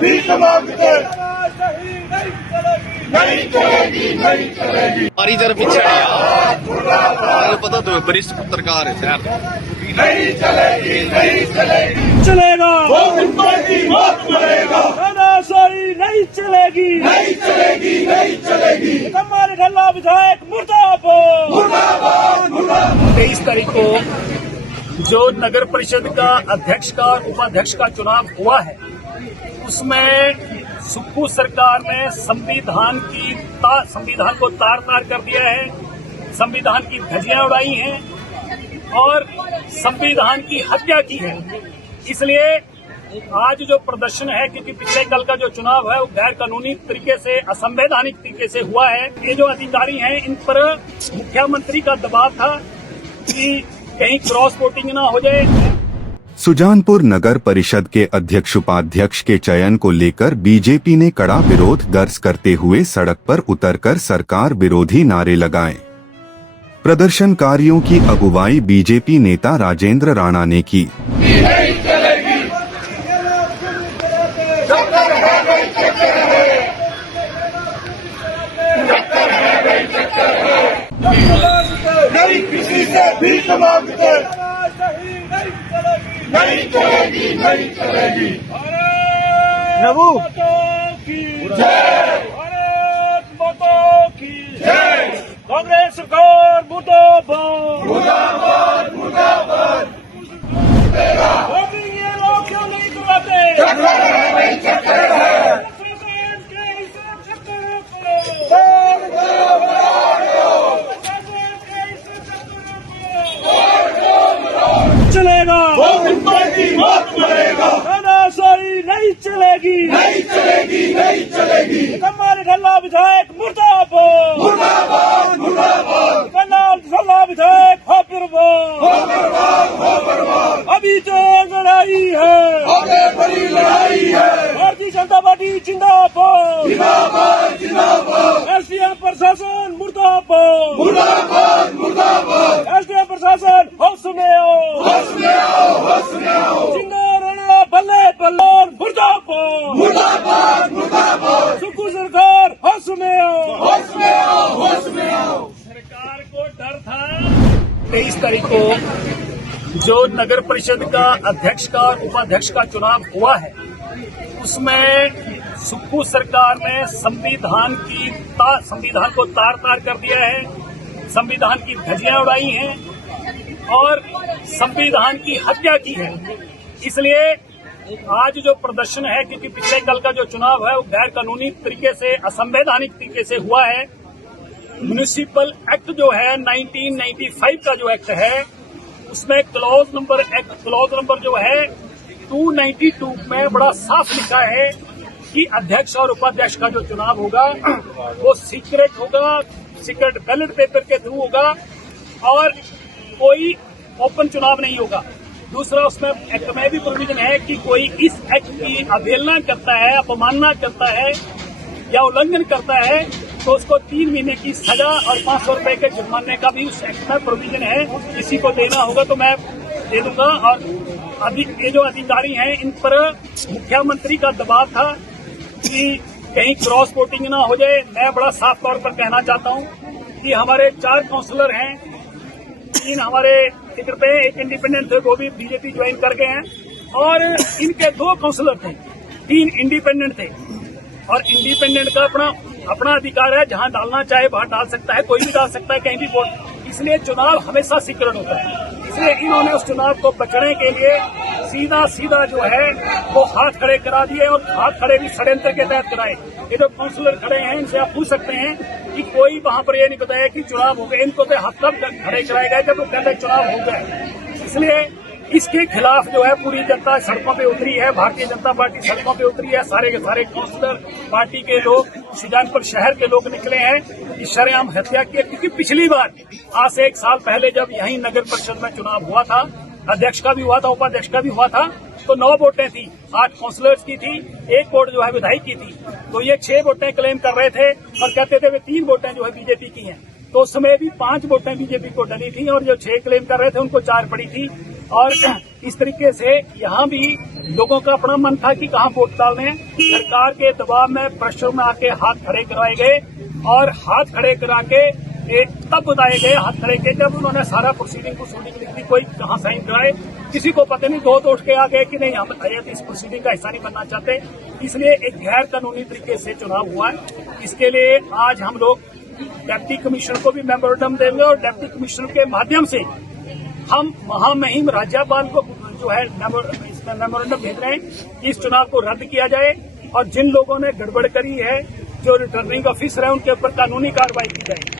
भीख मांगते नहीं चलेगी नहीं चलेगी। हमारी तरफ पीछे नहीं पता तुम्हें वरिष्ठ पत्रकार है सर। नहीं चलेगी नहीं चलेगी। चलेगा वो की मौत मरेगा। तानाशाही नहीं चलेगी नहीं चलेगी नहीं चलेगी। हमारे गल्ला विधायक मुर्दाबाद मुर्दाबाद मुर्दाबाद। 23 तारीख को जो नगर परिषद का अध्यक्ष का और उपाध्यक्ष का चुनाव हुआ है उसमें सुक्खू सरकार ने संविधान को तार तार कर दिया है, संविधान की धज्जियां उड़ाई हैं और संविधान की हत्या की है। इसलिए आज जो प्रदर्शन है, क्योंकि पिछले कल का जो चुनाव है वो गैर कानूनी तरीके से, असंवैधानिक तरीके से हुआ है। ये जो अधिकारी हैं इन पर मुख्यमंत्री का दबाव था कि कहीं क्रॉस वोटिंग ना हो जाए। सुजानपुर नगर परिषद के अध्यक्ष उपाध्यक्ष के चयन को लेकर बीजेपी ने कड़ा विरोध दर्ज करते हुए सड़क पर उतरकर सरकार विरोधी नारे लगाए। प्रदर्शनकारियों की अगुवाई बीजेपी नेता राजेंद्र राणा ने की। नहीं किसी से भीख मांगते नहीं चलेगी नहीं चलेगी। नबू जय भारत माता की जय। कांग्रेस सरकार मुर्दाबाद मुर्दाबाद मुर्दाबाद। ये लोग क्यों नहीं करवाते? चक्कर है भाई चक्कर है। चलेगा वो की मौत मरेगा। तानाशाही नहीं चलेगी नहीं चलेगी नहीं चलेगी। हमारे गल्ला विधायक मुर्दाबाद मुर्दाबाद मुर्दाबाद। गल्ला विधायक हो बर्बाद। अभी तो लड़ाई है, आगे बड़ी लड़ाई है। भारतीय जनता पार्टी जिंदाबाद जिंदाबाद जिंदाबाद। एसडीएम प्रशासन मुर्दाबाद मुर्दाबाद मुर्दाबाद। एसडीएम प्रशासन होश में आओ, होश में आओ होश में आओ। जिंदा रहना बल्ले बल्ले मुर्दाबाद मुर्दाबाद मुर्दाबाद। सुक्खू सरकार होश में आओ, होश में आओ होश में आओ। सरकार को डर था। 23 तारीख को जो नगर परिषद का अध्यक्ष का और उपाध्यक्ष का चुनाव हुआ है उसमें सुक्खू सरकार ने संविधान को तार तार कर दिया है, संविधान की धज्जियां उड़ाई हैं और संविधान की हत्या की है। इसलिए आज जो प्रदर्शन है, क्योंकि पिछले कल का जो चुनाव है वो गैर कानूनी तरीके से, असंवैधानिक तरीके से हुआ है। म्युनिसिपल एक्ट जो है 1995 का जो एक्ट है उसमें क्लॉज नंबर जो है 292 में बड़ा साफ लिखा है कि अध्यक्ष और उपाध्यक्ष का जो चुनाव होगा वो सीक्रेट होगा, सीक्रेट बैलेट पेपर के थ्रू होगा और कोई ओपन चुनाव नहीं होगा। दूसरा, उसमें एक्ट में भी प्रोविजन है कि कोई इस एक्ट की अवहेलना करता है, अपमानना करता है या उल्लंघन करता है तो उसको 3 महीने की सजा और 500 रुपए के जुर्माने का भी उस एक्ट में प्रोविजन है। किसी को देना होगा तो मैं दे दूंगा। और ये जो अधिकारी हैं इन पर मुख्यमंत्री का दबाव था कि कहीं क्रॉस वोटिंग ना हो जाए। मैं बड़ा साफ तौर पर कहना चाहता हूं कि हमारे 4 काउंसलर हैं, 3 हमारे टिकट पे, 1 इंडिपेंडेंट थे, वो भी बीजेपी ज्वाइन कर गए हैं और इनके 2 काउंसलर थे, 3 इंडिपेंडेंट थे। और इंडिपेंडेंट का अपना अधिकार है, जहां डालना चाहे वहां डाल सकता है, कोई भी डाल सकता है कहीं भी वोट। इसलिए चुनाव हमेशा सीक्रेट होता है। इसलिए इन्होंने उस चुनाव को बचने के लिए सीधा जो है वो हाथ खड़े करा दिए और हाथ खड़े भी षड्यंत्र के तहत कराए। ये जो काउंसलर खड़े हैं इनसे आप पूछ सकते हैं कि कोई वहां पर ये नहीं बताया कि चुनाव हो गए। इनको तो हाथ तब खड़े कराए गए जब वो कहते चुनाव हो गए। इसलिए इसके खिलाफ जो है पूरी जनता सड़कों पे उतरी है, भारतीय जनता पार्टी सड़कों पे उतरी है। सारे के सारे काउंसलर, पार्टी के लोग, सुजानपुर शहर के लोग निकले हैं इस शरेआम हत्या की। क्योंकि पिछली बार आज से 1 साल पहले जब यहीं नगर परिषद में चुनाव हुआ था, अध्यक्ष का भी हुआ था, उपाध्यक्ष का भी हुआ था, तो 9 वोटें थी, 8 काउंसलर्स की थी, 1 वोट जो है विधायक की थी। तो ये 6 वोटें क्लेम कर रहे थे और कहते थे वे 3 वोटें जो है बीजेपी की हैं। तो उस समय भी 5 वोटें बीजेपी को डली थी और जो 6 क्लेम कर रहे थे उनको 4 पड़ी थी। और इस तरीके से यहाँ भी लोगों का अपना मन था कि कहाँ वोट डालने। सरकार के दबाव में प्रेशर में आके हाथ खड़े करवाए गए और हाथ खड़े करा के तब बताए गए हाथ खड़े के जब उन्होंने सारा प्रोसीडिंग लिख दी, कोई कहाँ साइन कराए किसी को पता नहीं, दो उठ के आ गए कि नहीं हम बताइए तो इस प्रोसीडिंग का हिस्सा नहीं बनना चाहते। इसलिए एक गैर कानूनी तरीके से चुनाव हुआ है। इसके लिए आज हम लोग डिप्टी कमिश्नर को भी मेमोरेंडम देंगे और डिप्टी कमिश्नर के माध्यम से हम महामहिम राज्यपाल को जो है मेमोरेंडम भेज रहे हैं कि इस चुनाव को रद्द किया जाए और जिन लोगों ने गड़बड़ करी है, जो रिटर्निंग ऑफिसर है, उनके ऊपर कानूनी कार्रवाई की जाए।